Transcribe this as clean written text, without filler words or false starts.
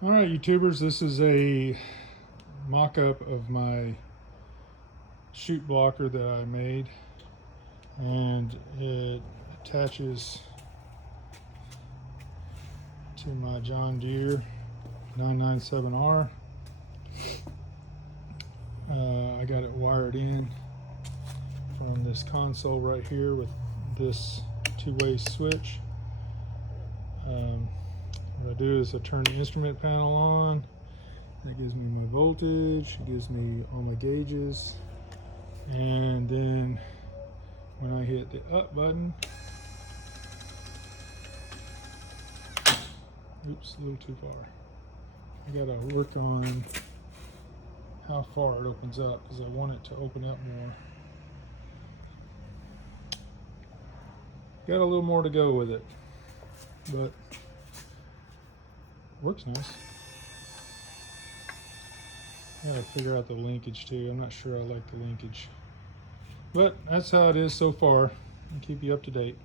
All right, YouTubers, this is a mock-up of my chute blocker that I made, and it attaches to my John Deere 997R. I got it wired in from this console right here with this two-way switch. What I do is I turn the instrument panel on. That gives me my voltage, it gives me all my gauges, and then when I hit the up button, oops, a little too far. I gotta work on how far it opens up because I want it to open up more. Got a little more to go with it, but works nice. I gotta figure out the linkage too. I'm not sure I like the linkage, but that's how it is so far. I'll keep you up to date.